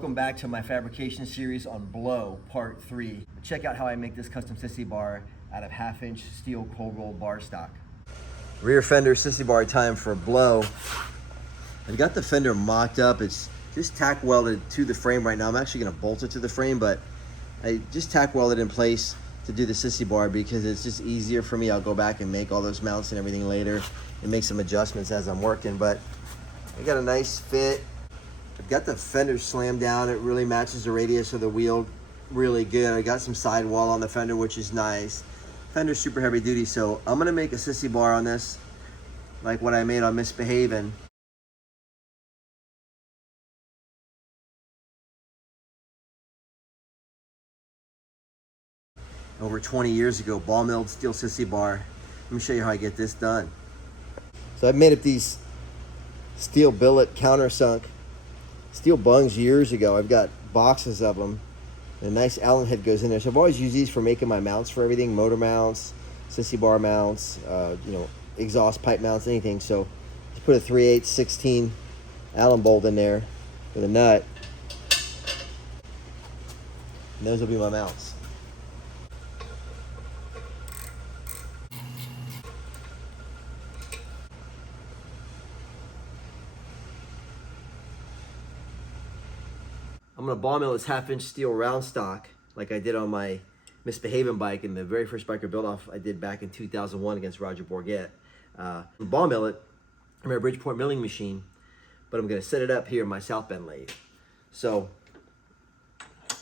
Welcome back to my fabrication series on blow, part 3. Check out how I make this custom sissy bar out of 1/2-inch steel cold roll bar stock. Rear fender sissy bar time for blow. I've got the fender mocked up. It's just tack welded to the frame right now. I'm actually gonna bolt it to the frame, but I just tack welded in place to do the sissy bar because it's just easier for me. I'll go back and make all those mounts and everything later and make some adjustments as I'm working, but I got a nice fit. I've got the fender slammed down. It really matches the radius of the wheel really good. I got some sidewall on the fender, which is nice. Fender's super heavy duty, so I'm gonna make a sissy bar on this, like what I made on Misbehaving. Over 20 years ago, ball milled steel sissy bar. Let me show you how I get this done. So I've made up these steel billet countersunk steel bungs years ago. I've got boxes of them. A nice Allen head goes in there. So I've always used these for making my mounts for everything, motor mounts, sissy bar mounts, exhaust pipe mounts, anything. So just put a 3/8 16 Allen bolt in there with a nut, and those will be my mounts. I'm gonna ball mill this 1/2-inch steel round stock like I did on my Misbehaving bike, and the very first bike I built off I did back in 2001 against Roger Bourget. Ball mill it from a Bridgeport milling machine, but I'm gonna set it up here in my South Bend lathe. So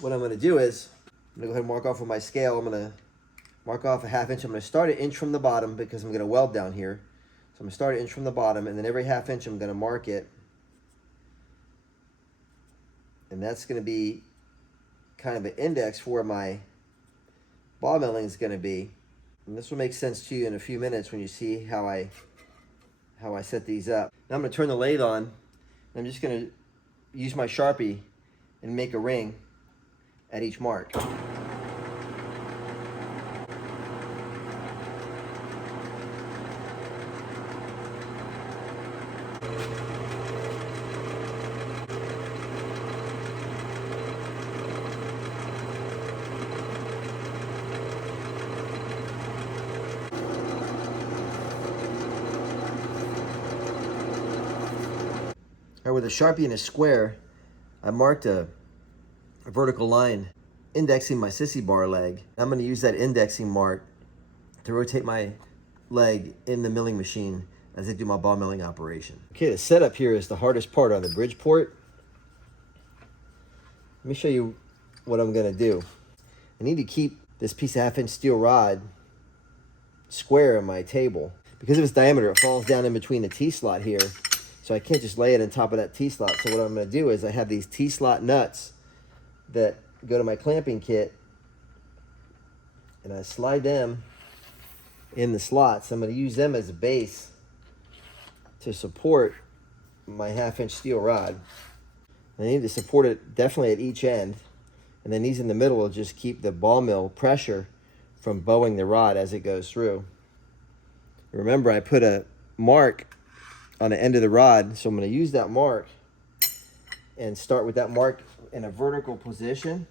what I'm gonna do is, I'm gonna go ahead and mark off with my scale. I'm gonna mark off a 1/2 inch. I'm gonna start an inch from the bottom because I'm gonna weld down here. So I'm gonna start an inch from the bottom, and then every 1/2 inch I'm gonna mark it. And that's going to be kind of an index for where my ball milling is going to be. And this will make sense to you in a few minutes when you see how I set these up. Now I'm going to turn the lathe on. And I'm just going to use my Sharpie and make a ring at each mark. With a Sharpie and a square, I marked a vertical line indexing my sissy bar leg. I'm going to use that indexing mark to rotate my leg in the milling machine as I do my ball milling operation. Okay, the setup here is the hardest part on the Bridgeport. Let me show you what I'm going to do. I need to keep this piece of 1/2-inch steel rod square on my table. Because of its diameter, it falls down in between the T-slot here. So I can't just lay it on top of that T-slot. So what I'm going to do is I have these T-slot nuts that go to my clamping kit, and I slide them in the slots. I'm going to use them as a base to support my 1/2-inch steel rod. I need to support it definitely at each end, and then these in the middle will just keep the ball mill pressure from bowing the rod as it goes through. Remember, I put a mark on the end of the rod, so I'm going to use that mark and start with that mark in a vertical position.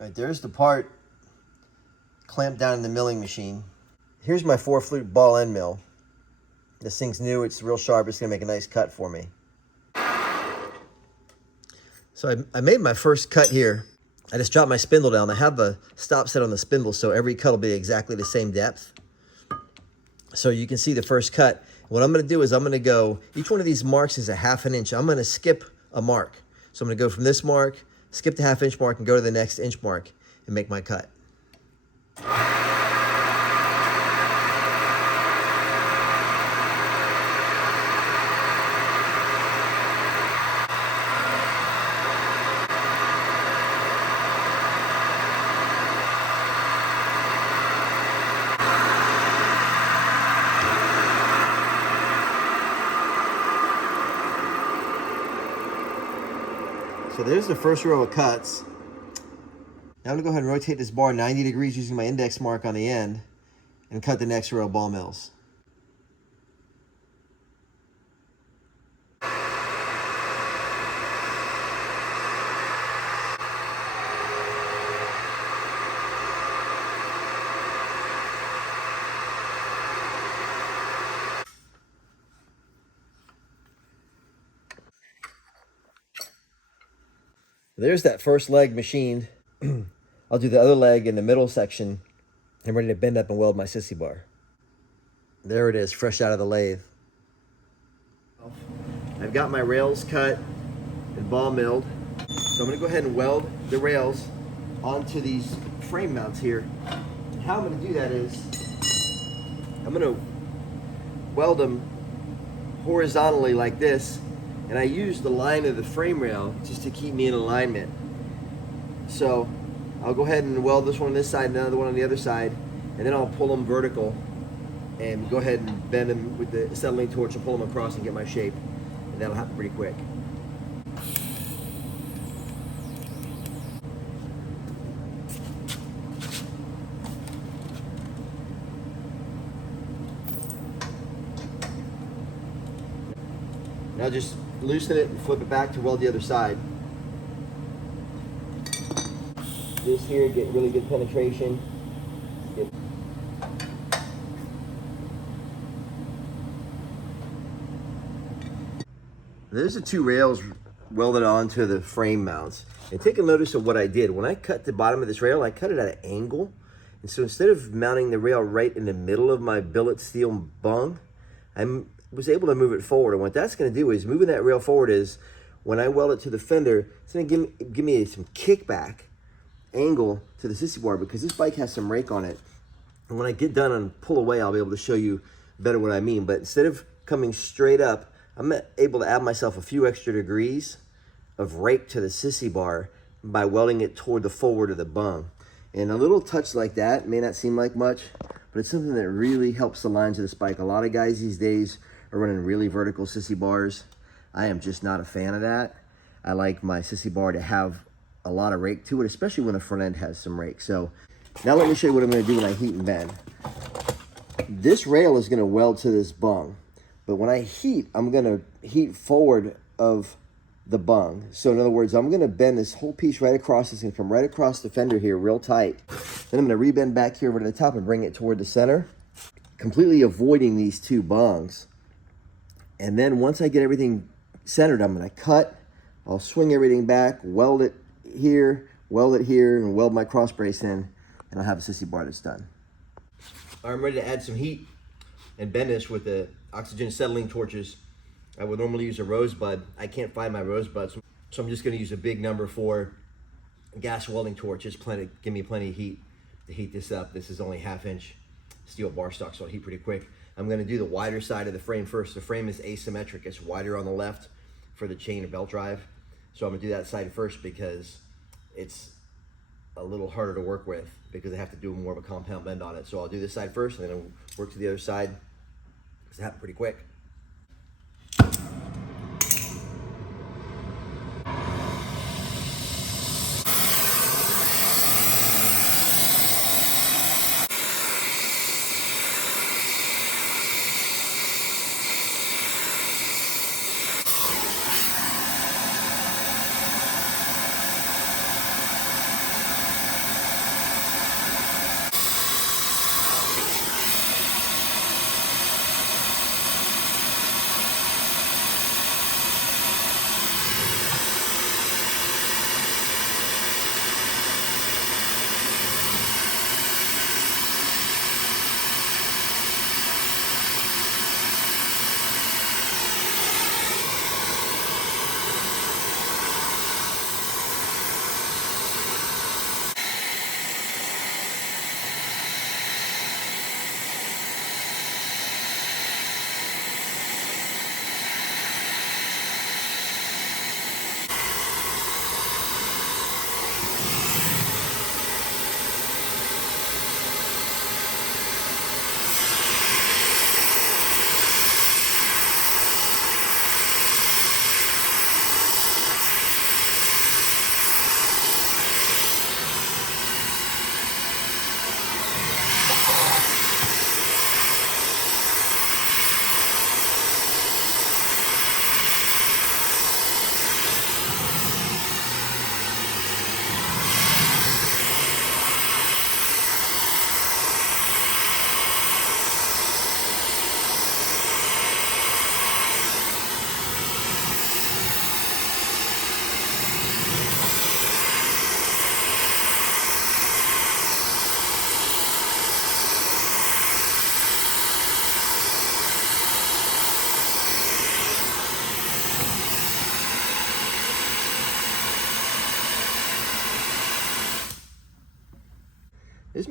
Right, there's the part clamped down in the milling machine. Here's my 4-flute ball end mill. This thing's new, it's real sharp, it's going to make a nice cut for me. So I made my first cut here. I just dropped my spindle down. I have a stop set on the spindle, so every cut will be exactly the same depth. So you can see the first cut. What I'm going to do is I'm going to go, each one of these marks is a 1/2 inch. I'm going to skip a mark. So I'm going to go from this mark, skip the 1/2 inch mark, and go to the next inch mark and make my cut. So there's the first row of cuts. Now I'm gonna go ahead and rotate this bar 90 degrees using my index mark on the end and cut the next row of ball mills. There's that first leg machined. I'll do the other leg in the middle section. I'm ready to bend up and weld my sissy bar. There it is, fresh out of the lathe. I've got my rails cut and ball milled. So I'm gonna go ahead and weld the rails onto these frame mounts here. And how I'm gonna do that is, I'm gonna weld them horizontally like this, and I use the line of the frame rail just to keep me in alignment. So I'll go ahead and weld this one on this side and another one on the other side, and then I'll pull them vertical and go ahead and bend them with the acetylene torch and pull them across and get my shape. And that'll happen pretty quick. Now just loosen it and flip it back to weld the other side. This here, get really good penetration. There's the two rails welded onto the frame mounts. And take a notice of what I did. When I cut the bottom of this rail, I cut it at an angle. And so instead of mounting the rail right in the middle of my billet steel bung, I was able to move it forward. And what that's gonna do is, moving that rail forward is, when I weld it to the fender, it's gonna give me some kickback angle to the sissy bar, because this bike has some rake on it. And when I get done and pull away, I'll be able to show you better what I mean. But instead of coming straight up, I'm able to add myself a few extra degrees of rake to the sissy bar by welding it toward the forward of the bung. And a little touch like that may not seem like much, but it's something that really helps the lines of this bike. A lot of guys these days are running really vertical sissy bars. I am just not a fan of that. I like my sissy bar to have a lot of rake to it, especially when the front end has some rake. So now let me show you what I'm gonna do when I heat and bend. This rail is gonna weld to this bung, but when I heat, I'm gonna heat forward of the bung. So in other words, I'm gonna bend this whole piece right across. It's gonna come right across the fender here real tight. Then I'm gonna rebend back here over to the top and bring it toward the center, completely avoiding these two bungs. And then once I get everything centered, I'm gonna cut, I'll swing everything back, weld it here, and weld my cross brace in, and I'll have a sissy bar that's done. I'm ready to add some heat and bend this with the oxygen acetylene torches. I would normally use a rosebud. I can't find my rosebud, so I'm just gonna use a big number 4 gas welding torch. Just give me plenty of heat to heat this up. This is only 1/2 inch steel bar stock, so it'll heat pretty quick. I'm gonna do the wider side of the frame first. The frame is asymmetric. It's wider on the left for the chain and belt drive. So I'm gonna do that side first because it's a little harder to work with, because I have to do more of a compound bend on it. So I'll do this side first, and then I'll work to the other side, because it happened pretty quick.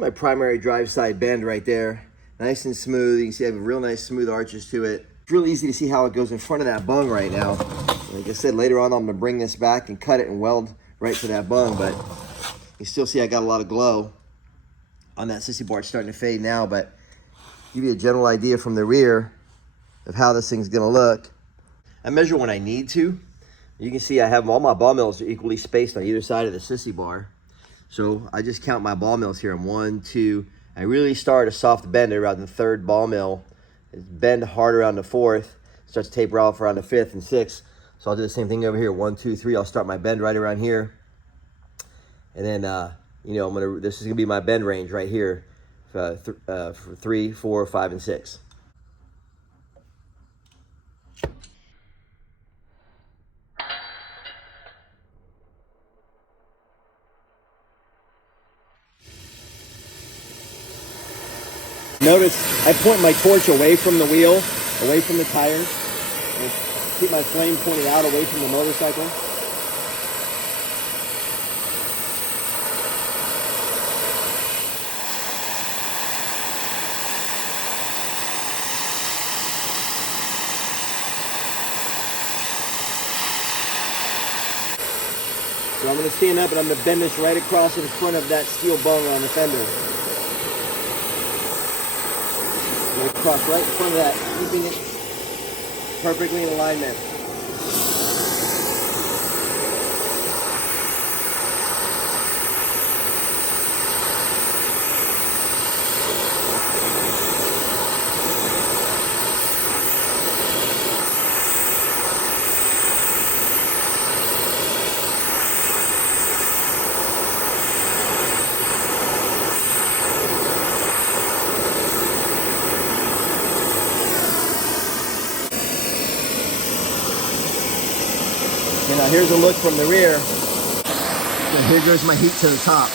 my primary drive side bend right there. Nice and smooth. You can see I have real nice smooth arches to it. It's really easy to see how it goes in front of that bung right now. Like I said, later on I'm gonna bring this back and cut it and weld right to that bung, but you still see I got a lot of glow on that sissy bar. It's starting to fade now, but give you a general idea from the rear of how this thing's gonna look. I measure when I need to. You can see I have all my ball mills are equally spaced on either side of the sissy bar. So I just count my ball mills here. 1, 2. I really start a soft bend around the 3rd ball mill. Bend hard around the 4th. Starts to taper off around the 5th and 6th. So I'll do the same thing over here. 1, 2, 3. I'll start my bend right around here. And then, you know, this is gonna be my bend range right here for 3, 4, 5, and 6. Notice I point my torch away from the wheel, away from the tires, and keep my flame pointed out away from the motorcycle. So I'm going to stand up and I'm going to bend this right across in front of that steel bung on the fender. Across right in front of that, keeping it perfectly in alignment. Now here's a look from the rear. So here goes my heat to the top.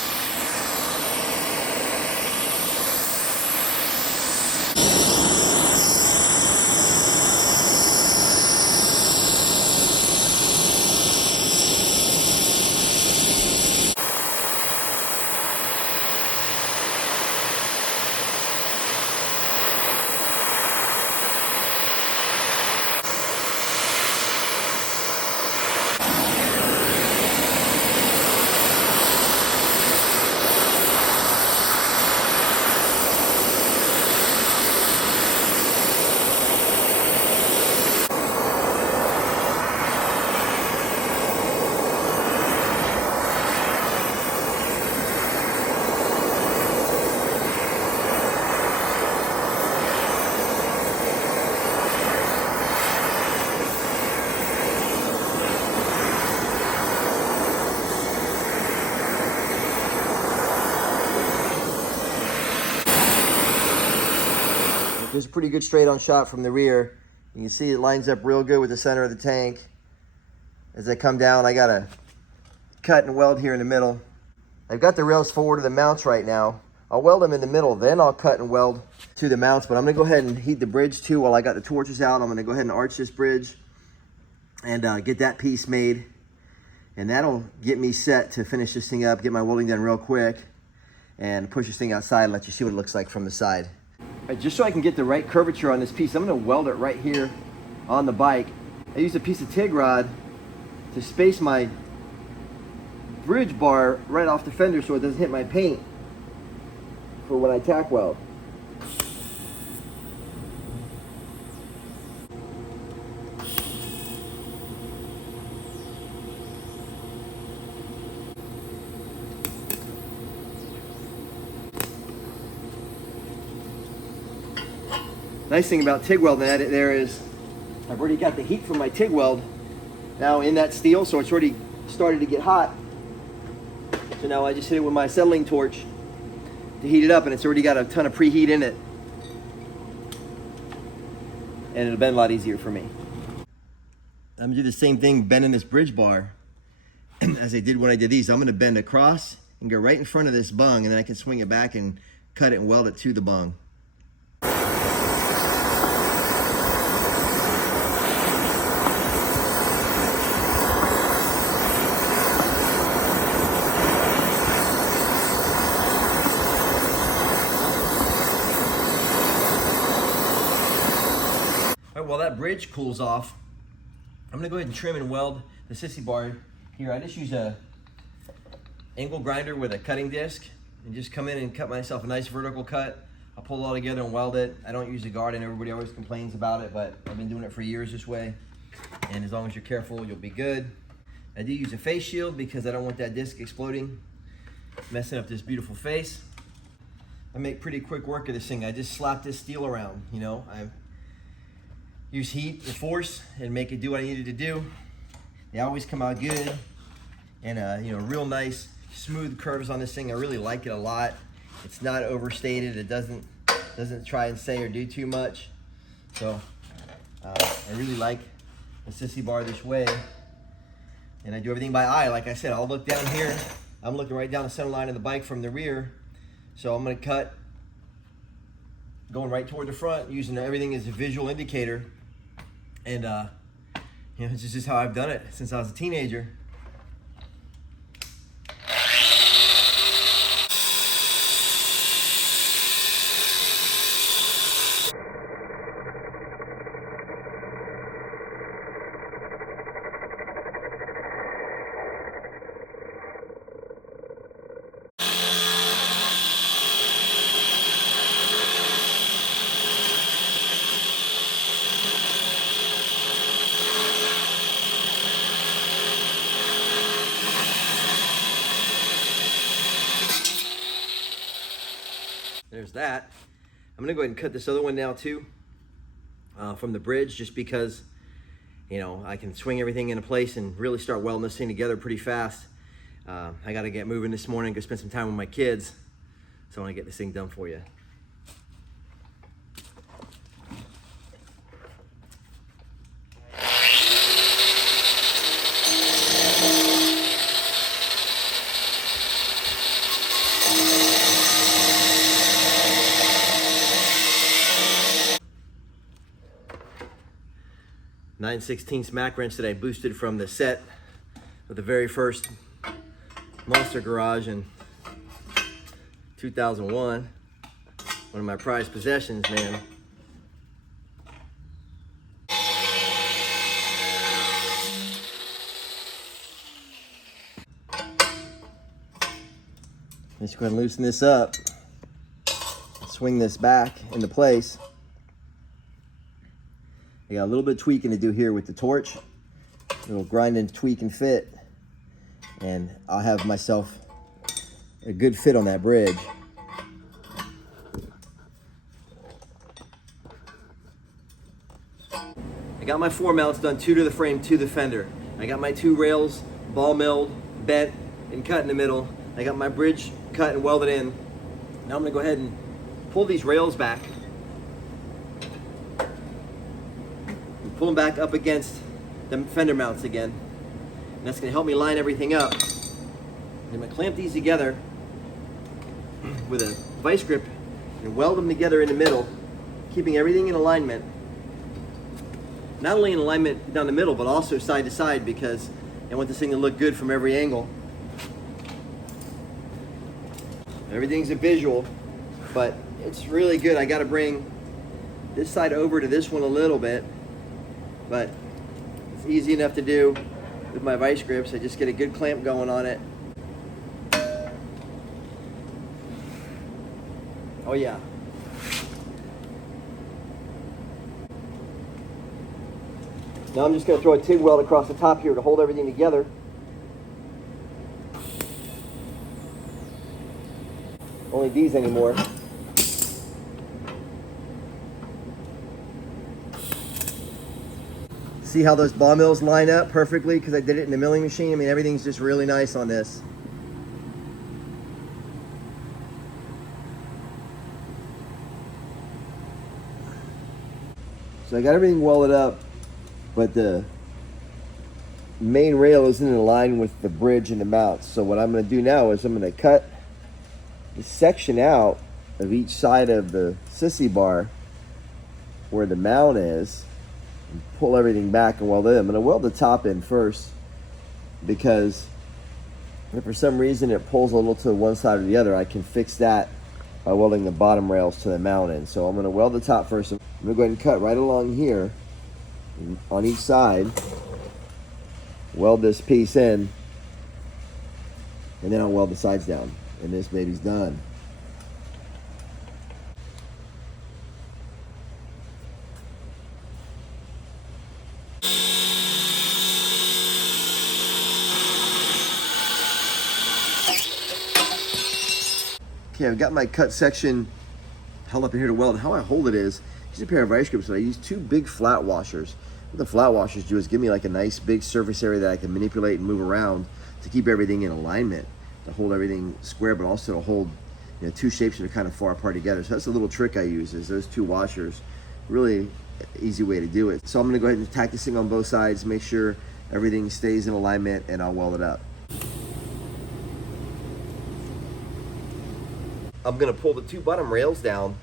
There's a pretty good straight on shot from the rear. You can see it lines up real good with the center of the tank. As I come down, I gotta cut and weld here in the middle. I've got the rails forward of the mounts right now. I'll weld them in the middle, then I'll cut and weld to the mounts, but I'm gonna go ahead and heat the bridge too while I got the torches out. I'm gonna go ahead and arch this bridge and get that piece made. And that'll get me set to finish this thing up, get my welding done real quick, and push this thing outside and let you see what it looks like from the side. Just so I can get the right curvature on this piece, I'm going to weld it right here on the bike. I used a piece of TIG rod to space my bridge bar right off the fender so it doesn't hit my paint for when I tack weld. Nice thing about TIG welding at it there is I've already got the heat from my TIG weld now in that steel, so it's already started to get hot. So now I just hit it with my acetylene torch to heat it up, and it's already got a ton of preheat in it. And it'll bend a lot easier for me. I'm gonna do the same thing bending this bridge bar as I did when I did these. I'm gonna bend across and go right in front of this bung, and then I can swing it back and cut it and weld it to the bung. All right, while that bridge cools off, I'm gonna go ahead and trim and weld the sissy bar here. I just use a angle grinder with a cutting disc and just come in and cut myself a nice vertical cut. I'll pull it all together and weld it. I don't use a guard, and everybody always complains about it, but I've been doing it for years this way. And as long as you're careful, you'll be good. I do use a face shield because I don't want that disc exploding, messing up this beautiful face. I make pretty quick work of this thing. I just slap this steel around, you know. I use heat and force and make it do what I needed to do. They always come out good, and you know, real nice smooth curves on this thing. I really like it a lot. It's not overstated. It doesn't try and say or do too much. So I really like the sissy bar this way. And I do everything by eye. Like I said, I'll look down here. I'm looking right down the center line of the bike from the rear. So I'm gonna cut going right toward the front, using everything as a visual indicator. And you know, it's just how I've done it since I was a teenager. There's that. I'm gonna go ahead and cut this other one now too, from the bridge, just because, you know, I can swing everything into place and really start welding this thing together pretty fast. I gotta get moving this morning, go spend some time with my kids, so I wanna get this thing done for you. .9/16 Mac wrench that I boosted from the set of the very first Monster Garage in 2001. One of my prized possessions, man. Just go ahead and loosen this up. Swing this back into place. I got a little bit of tweaking to do here with the torch. A little grind and tweak and fit. And I'll have myself a good fit on that bridge. I got my 4 mounts done, 2 to the frame, 2 to the fender. I got my 2 rails ball milled, bent, and cut in the middle. I got my bridge cut and welded in. Now I'm gonna go ahead and pull these rails back. Pull them back up against the fender mounts again. And that's gonna help me line everything up. I'm gonna clamp these together with a vice grip and weld them together in the middle, keeping everything in alignment. Not only in alignment down the middle, but also side to side, because I want this thing to look good from every angle. Everything's a visual, but it's really good. I gotta bring this side over to this one a little bit, but it's easy enough to do with my vice grips. I just get a good clamp going on it. Oh yeah. Now I'm just going to throw a TIG weld across the top here to hold everything together. Only these anymore. See how those ball mills line up perfectly because I did it in the milling machine? I mean, everything's just really nice on this. So I got everything welded up, but the main rail isn't in line with the bridge and the mounts. So what I'm going to do now is I'm going to cut the section out of each side of the sissy bar where the mount is, and pull everything back and weld it in. I'm going to weld the top in first, because if for some reason it pulls a little to one side or the other, I can fix that by welding the bottom rails to the mount in. So I'm going to weld the top first. I'm going to go ahead and cut right along here on each side, weld this piece in, and then I'll weld the sides down, and this baby's done. Okay, I've got my cut section held up in here to weld. How I hold it is, use a pair of vice grips, but I use 2 big flat washers. What the flat washers do is give me like a nice big surface area that I can manipulate and move around to keep everything in alignment, to hold everything square, but also to hold, you know, 2 shapes that are kind of far apart together. So that's a little trick I use, is those 2 washers. Really easy way to do it. So I'm gonna go ahead and tack this thing on both sides, make sure everything stays in alignment, and I'll weld it up. I'm gonna pull the 2 bottom rails down,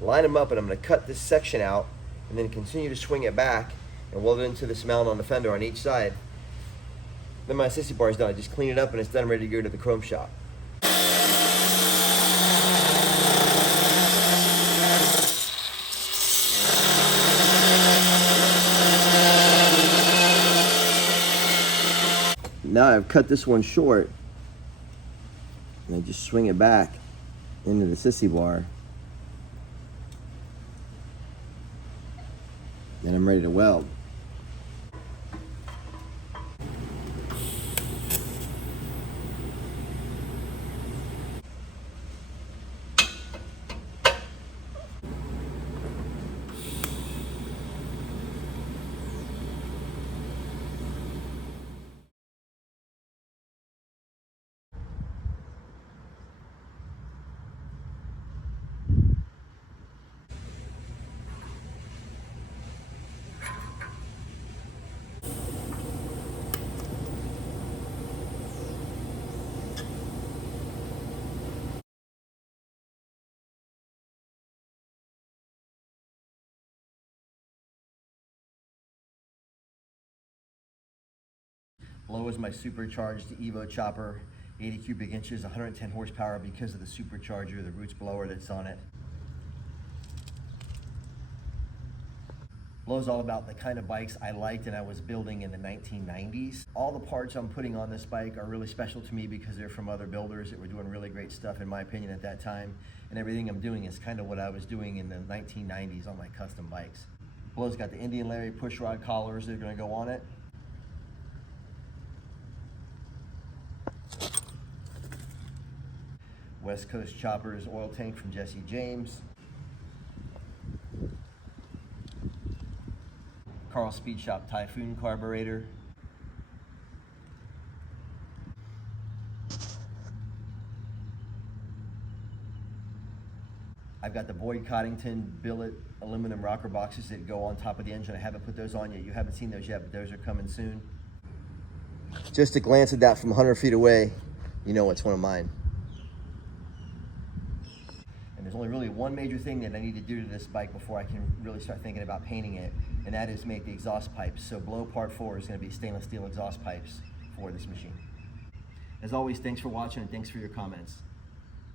line them up, and I'm gonna cut this section out and then continue to swing it back and weld it into this mount on the fender on each side. Then my sissy bar is done. I just clean it up and it's done, ready to go to the chrome shop. Now I've cut this one short, and I just swing it back into the sissy bar, and I'm ready to weld. Below is my supercharged Evo chopper, 80 cubic inches, 110 horsepower because of the supercharger, the roots blower that's on it. Below is all about the kind of bikes I liked and I was building in the 1990s. All the parts I'm putting on this bike are really special to me because they're from other builders that were doing really great stuff, in my opinion, at that time. And everything I'm doing is kind of what I was doing in the 1990s on my custom bikes. Below's got the Indian Larry push rod collars that are going to go on it. West Coast Choppers oil tank from Jesse James. Carl Speed Shop Typhoon carburetor. I've got the Boyd Coddington billet aluminum rocker boxes that go on top of the engine. I haven't put those on yet. You haven't seen those yet, but those are coming soon. Just a glance at that from 100 feet away, you know it's one of mine. There's only really one major thing that I need to do to this bike before I can really start thinking about painting it, and that is make the exhaust pipes. So below part 4 is going to be stainless steel exhaust pipes for this machine. As always, thanks for watching and thanks for your comments.